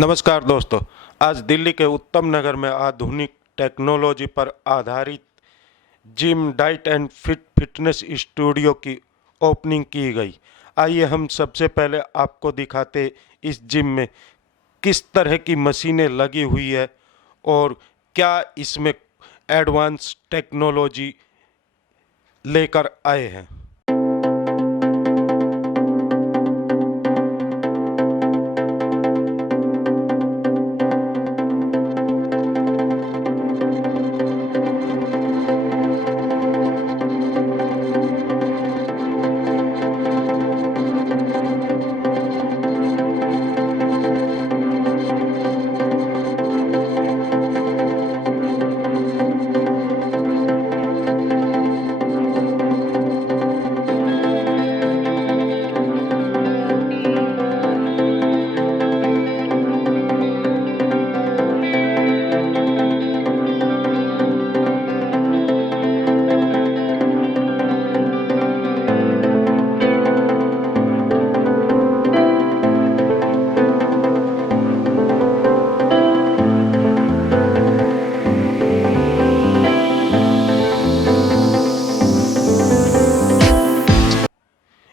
नमस्कार दोस्तों, आज दिल्ली के उत्तम नगर में आधुनिक टेक्नोलॉजी पर आधारित gym diet and fitness studio की ओपनिंग की गई। आइए हम सबसे पहले आपको दिखाते इस जिम में किस तरह की मशीनें लगी हुई है और क्या इसमें एडवांस टेक्नोलॉजी लेकर आए हैं।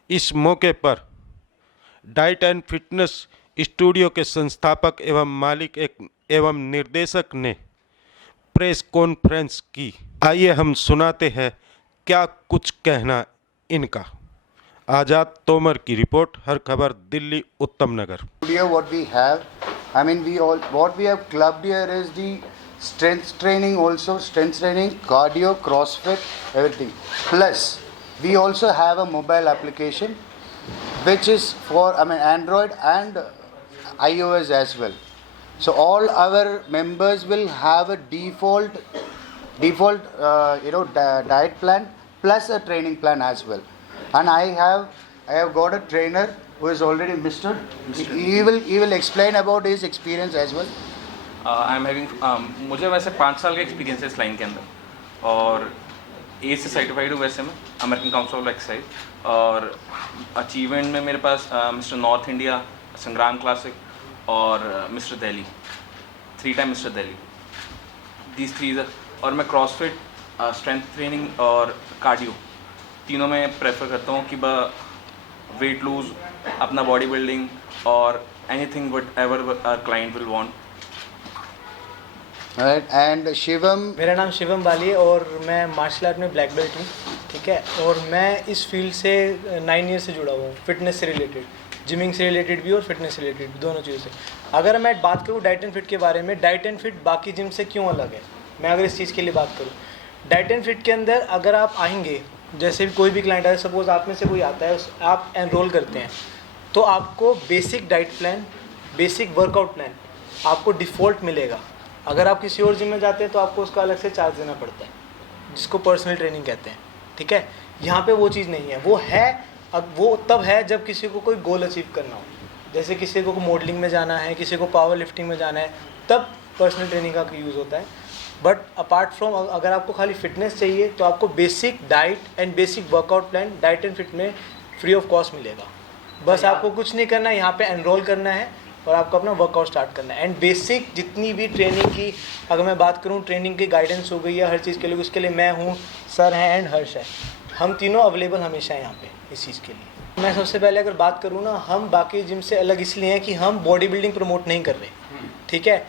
इस मौके पर डाइट एंड फिटनेस स्टूडियो के संस्थापक एवं मालिक एवं निर्देशक ने प्रेस कॉन्फ्रेंस की। आइए हम सुनाते हैं क्या कुछ कहना इनका। आज़ाद तोमर की रिपोर्ट, हर खबर, दिल्ली उत्तम नगर। What we have, what we have clubbed here is the strength training, cardio, CrossFit, everything. Plus, we also have a mobile application which is for Android and iOS as well. So all our members will have a default diet plan plus a training plan as well. And I have got a trainer who is already Mr. He will explain about his experience as well. I am having मुझे वैसे 5 साल का experience है इस line के अंदर और ए से सर्टिफाइड हूँ वैसे मैं अमेरिकन काउंसिल ऑफ एक्सरसाइज। और अचीवमेंट में मेरे पास मिस्टर नॉर्थ इंडिया, संग्राम क्लासिक और mister Delhi, 3 time mister Delhi, these 3 और मैं क्रॉसफिट, स्ट्रेंथ ट्रेनिंग और कार्डियो तीनों में प्रेफर करता हूँ कि वेट लूज, अपना बॉडी बिल्डिंग और anything what ever client will want. And Shivam, मेरा नाम शिवम बाली है और मैं मार्शल आर्ट में ब्लैक बेल्ट हूँ, ठीक है। और मैं इस फील्ड से 9 ईयर से जुड़ा हुआ हूँ, फिटनेस से रिलेटेड, जिमिंग से रिलेटेड भी और फिटनेस से रिलेटेड भी, दोनों चीज़ों से। अगर मैं बात करूँ डाइट एंड फिट के बारे में, डाइट एंड फिट बाकी जिम से क्यों अलग है, मैं अगर इस चीज़ के लिए बात करूँ, डाइट एंड फिट के अंदर अगर आप आएंगे, जैसे भी कोई भी क्लाइंट है, सपोज आप में से कोई आता है, आप एनरोल करते हैं, तो आपको basic diet plan, basic workout plan आपको डिफ़ॉल्ट मिलेगा। अगर आप किसी और जिम में जाते हैं तो आपको उसका अलग से चार्ज देना पड़ता है, जिसको पर्सनल ट्रेनिंग कहते हैं, ठीक है। यहाँ पे वो चीज़ नहीं है, वो है, अब वो तब है जब किसी को कोई गोल अचीव करना हो, जैसे किसी को मॉडलिंग में जाना है, किसी को पावर लिफ्टिंग में जाना है, तब पर्सनल ट्रेनिंग का यूज़ होता है। बट अपार्ट फ्रॉम, अगर आपको खाली फिटनेस चाहिए तो आपको basic diet and basic workout plan diet and fit में फ्री ऑफ कॉस्ट मिलेगा। बस आपको कुछ नहीं करना है, यहाँ पे एनरोल करना है और आपको अपना वर्कआउट स्टार्ट करना है। एंड बेसिक जितनी भी ट्रेनिंग की, अगर मैं बात करूँ, ट्रेनिंग की गाइडेंस हो गई है हर चीज़ के लिए, उसके लिए मैं हूँ, सर हैं एंड हर्ष है, हम तीनों अवेलेबल हमेशा हैं यहाँ पे इस चीज़ के लिए। मैं सबसे पहले अगर बात करूँ ना, हम बाकी जिम से अलग इसलिए हैं कि हम बॉडी बिल्डिंग प्रमोट नहीं कर रहे, ठीक है।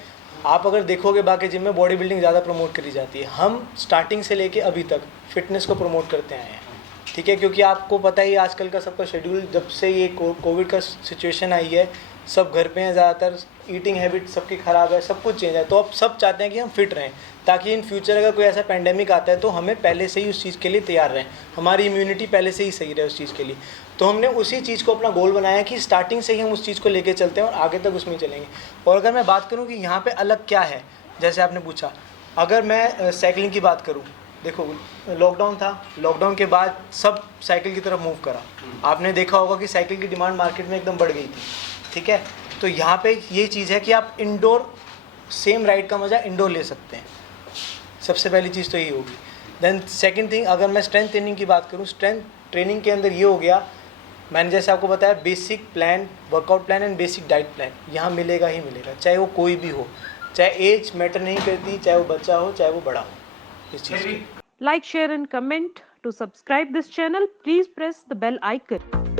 आप अगर देखोगे बाकी जिम में बॉडी बिल्डिंग ज़्यादा प्रमोट करी जाती है, हम स्टार्टिंग से लेके अभी तक फिटनेस को प्रमोट करते आए हैं, ठीक है। क्योंकि आपको पता ही आजकल का सबका शेड्यूल, जब से ये कोविड का सिचुएशन आई है, सब घर पे हैं ज़्यादातर, ईटिंग हैबिट सबकी ख़राब है, सब कुछ चेंज है, तो अब सब चाहते हैं कि हम फिट रहें, ताकि इन फ्यूचर अगर कोई ऐसा पेंडेमिक आता है तो हमें पहले से ही उस चीज़ के लिए तैयार रहें, हमारी इम्यूनिटी पहले से ही सही रहे उस चीज़ के लिए। तो हमने उसी चीज़ को अपना गोल बनाया कि स्टार्टिंग से ही हम उस चीज़ को लेके चलते हैं और आगे तक उसमें चलेंगे। और अगर मैं बात करूँ कि यहाँ पर अलग क्या है, जैसे आपने पूछा, अगर मैं साइकिलिंग की बात करूँ, देखो लॉकडाउन था, लॉकडाउन के बाद सब साइकिल की तरफ मूव करा, आपने देखा होगा कि साइकिल की डिमांड मार्केट में एकदम बढ़ गई थी, ठीक है। तो यहाँ पे ये चीज़ है कि आप इंडोर सेम राइड का मज़ा इंडोर ले सकते हैं, सबसे पहली चीज़ तो यही होगी। देन सेकंड थिंग, अगर मैं स्ट्रेंथ ट्रेनिंग की बात करूँ, स्ट्रेंथ ट्रेनिंग के अंदर ये हो गया मैंने जैसे आपको बताया basic plan, workout plan and basic diet plan यहाँ मिलेगा ही मिलेगा, चाहे वो कोई भी हो, चाहे एज मैटर नहीं करती, चाहे वो बच्चा हो चाहे वो बड़ा हो, इस चीज़ की। Like, share and comment. To subscribe this channel, please press the bell icon.